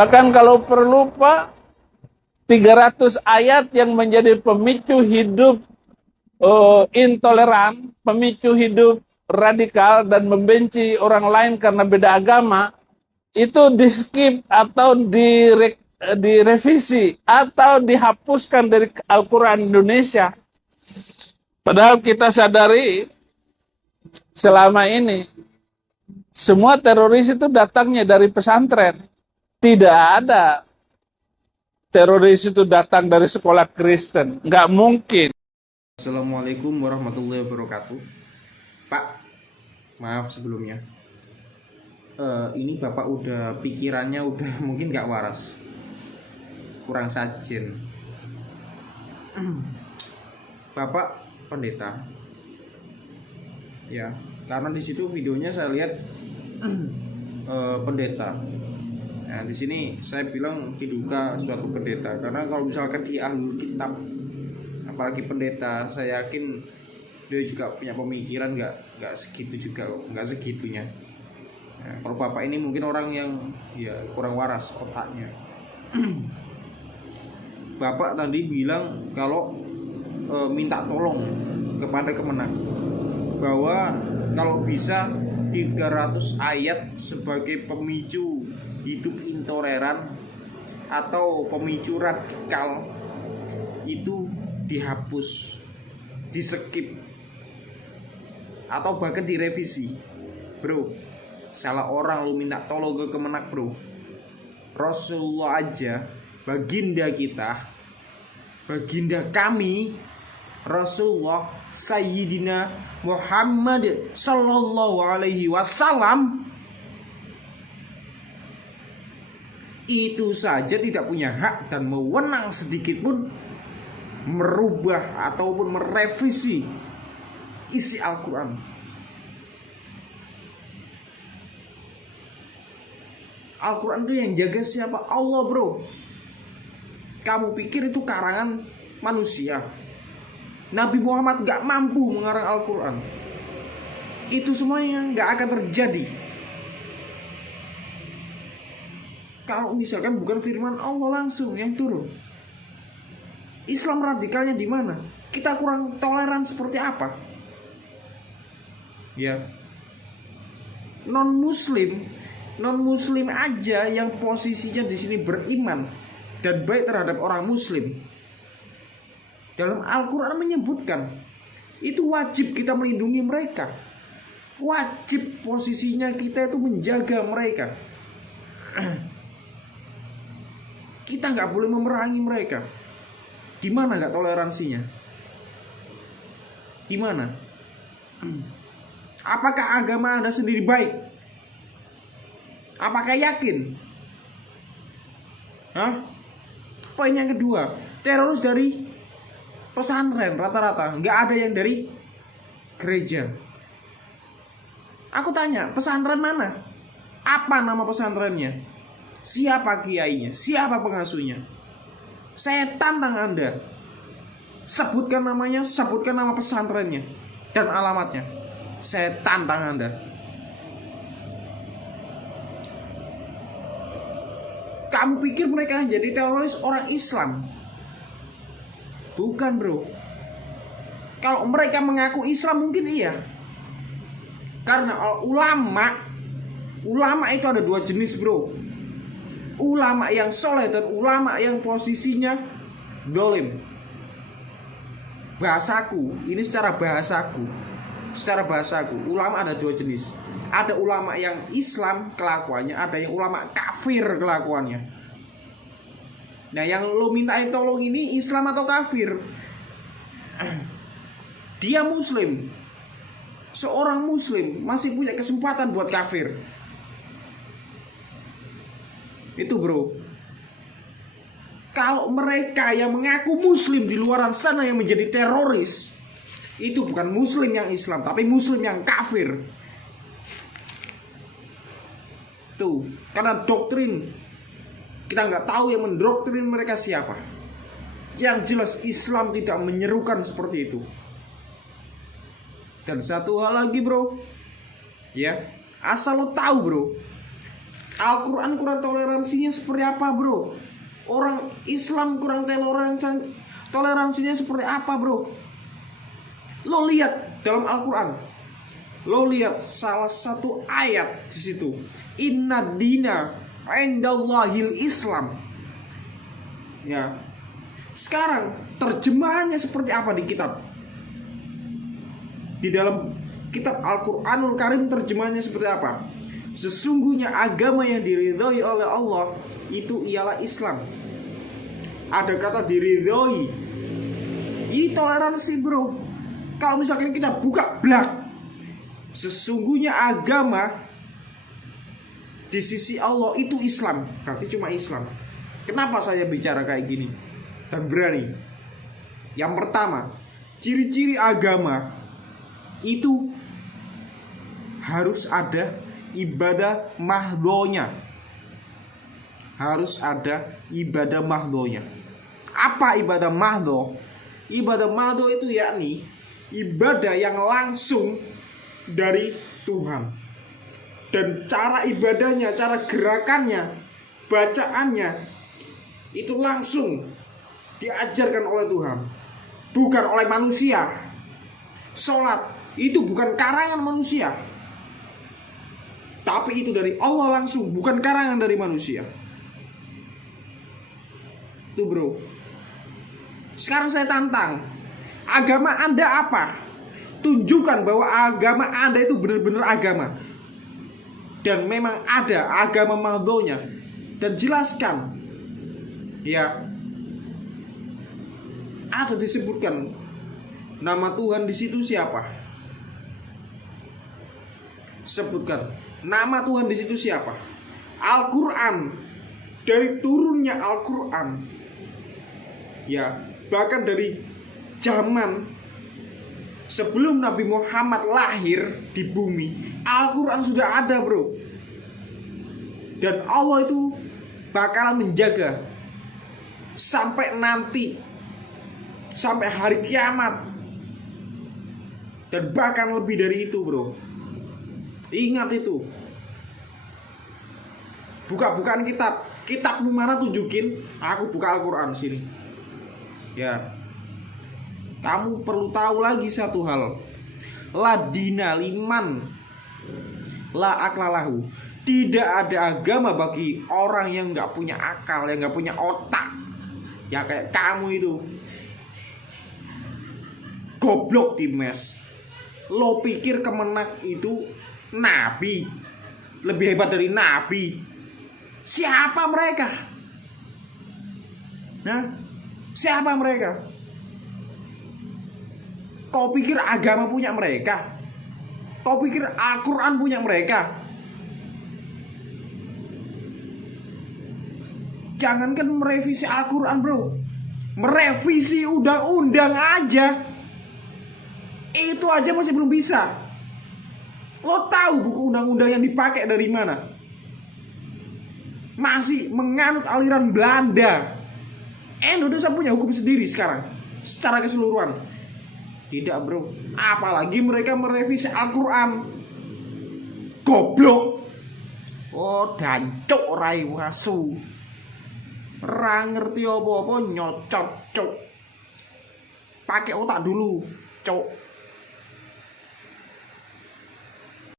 Bahkan kalau perlu Pak, 300 ayat yang menjadi pemicu hidup intoleran, pemicu hidup radikal dan membenci orang lain karena beda agama, itu di skip atau direvisi atau dihapuskan dari Al-Quran Indonesia. Padahal kita sadari selama ini semua teroris itu datangnya dari pesantren. Tidak ada teroris itu datang dari sekolah Kristen. Nggak mungkin. Assalamualaikum warahmatullahi wabarakatuh. Pak, maaf sebelumnya. Ini Bapak udah pikirannya udah mungkin nggak waras, kurang sajin. Bapak pendeta, ya, karena di situ videonya saya lihat pendeta. Nah, di sini saya bilang diduga suatu pendeta, karena kalau misalkan di Ahlul Kitab, apalagi pendeta, saya yakin dia juga punya pemikiran nggak segitu juga, nggak segitunya. Nah, kalau Bapak ini mungkin orang yang ya kurang waras otaknya. Bapak tadi bilang kalau minta tolong kepada Kemenak bahwa kalau bisa 300 ayat sebagai pemicu hidup intoleran atau pemicu radikal itu dihapus, di-skip, atau bahkan direvisi. Bro, salah orang lu minta tolong ke Kemenak, bro. Rasulullah aja, baginda kita, baginda kami, Rasulullah Sayyidina Muhammad Sallallahu Alaihi Wasallam itu saja tidak punya hak dan wewenang sedikit pun merubah ataupun merevisi isi Al-Quran. Al-Quran itu yang jaga siapa? Allah, bro. Kamu pikir itu karangan manusia? Nabi Muhammad gak mampu mengarang Al-Quran. Itu semuanya gak akan terjadi kalau misalkan bukan firman Allah langsung yang turun. Islam radikalnya di mana? Kita kurang toleran seperti apa? Ya, non muslim aja yang posisinya di sini beriman dan baik terhadap orang muslim, dalam Al-Quran menyebutkan itu wajib kita melindungi mereka, wajib posisinya kita itu menjaga mereka. Kita nggak boleh memerangi mereka. Gimana nggak toleransinya? Gimana? Apakah agama Anda sendiri baik? Apakah yakin? Hah? Poin yang kedua, teroris dari pesantren rata-rata, nggak ada yang dari gereja. Aku tanya, pesantren mana? Apa nama pesantrennya? Siapa kiainya? Siapa pengasuhnya? Saya tantang Anda, sebutkan namanya, sebutkan nama pesantrennya dan alamatnya. Saya tantang Anda. Kamu pikir mereka yang jadi teroris orang Islam? Bukan, bro. Kalau mereka mengaku Islam mungkin iya. Karena ulama itu ada dua jenis, bro. Ulama yang soleh dan ulama yang posisinya dolim. Bahasaku, ini secara bahasaku, ulama ada dua jenis. Ada ulama yang Islam kelakuannya, ada yang ulama kafir kelakuannya. Nah, yang lo mintain tolong ini Islam atau kafir? Dia muslim. Seorang muslim masih punya kesempatan buat kafir. Itu, bro. Kalau mereka yang mengaku muslim di luar sana yang menjadi teroris, itu bukan muslim yang Islam, tapi muslim yang kafir. Tuh, karena doktrin, kita nggak tahu yang mendoktrin mereka siapa. Yang jelas Islam tidak menyerukan seperti itu. Dan satu hal lagi, bro, ya, asal lo tahu, bro, Al-Quran kurang toleransinya seperti apa, bro? Orang Islam kurang toleransinya seperti apa, bro? Lo lihat dalam Al-Quran, lo lihat salah satu ayat di situ, Inna dina indallahil Islam. Ya. Sekarang terjemahannya seperti apa di kitab? Di dalam kitab Al-Quranul Karim terjemahannya seperti apa? Sesungguhnya agama yang diridhoi oleh Allah itu ialah Islam. Ada kata diridhoi. Ini toleransi, bro. Kalau misalkan kita buka blak, sesungguhnya agama di sisi Allah itu Islam. Berarti cuma Islam. Kenapa saya bicara kayak gini dan berani? Yang pertama, ciri-ciri agama itu harus ada ibadah mahdhonya. Harus ada ibadah mahdhonya. Apa ibadah mahdho? Ibadah mahdho itu yakni ibadah yang langsung dari Tuhan. Dan cara ibadahnya, cara gerakannya, bacaannya itu langsung diajarkan oleh Tuhan, bukan oleh manusia. Sholat itu bukan karangan manusia, tapi itu dari Allah langsung, bukan karangan dari manusia. Tuh, bro. Sekarang saya tantang, agama Anda apa? Tunjukkan bahwa agama Anda itu benar-benar agama, dan memang ada agama mahdhonya, dan jelaskan. Ya, ada disebutkan nama Tuhan di situ siapa? Sebutkan nama Tuhan di situ siapa? Al-Quran, dari turunnya Al-Quran, ya, bahkan dari zaman sebelum Nabi Muhammad lahir di bumi, Al-Quran sudah ada, bro. Dan Allah itu bakalan menjaga sampai nanti, sampai hari kiamat, dan bahkan lebih dari itu, bro. Ingat itu. Buka-bukaan kitab. Kitabmu mana, tunjukin. Aku buka Al-Quran sini. Ya. Kamu perlu tahu lagi satu hal. La dina liman la aklalahu. Tidak ada agama bagi orang yang gak punya akal, yang gak punya otak. Ya kayak kamu itu. Goblok, Dimes. Lo pikir Kemenak itu nabi, lebih hebat dari nabi? Siapa mereka? Nah, siapa mereka? Kau pikir agama punya mereka? Kau pikir Al-Quran punya mereka? Jangankan merevisi Al-Quran, bro, merevisi undang-undang aja, itu aja masih belum bisa. Lo tahu buku undang-undang yang dipakai dari mana? Masih menganut aliran Belanda. Indonesia punya hukum sendiri sekarang secara keseluruhan. Tidak, bro. Apalagi mereka merevisi Al-Quran. Goblok. Oh, dancuk rai wasu. Ra ngerti apa-apa nyocot, cuk. Pakai otak dulu, cuk.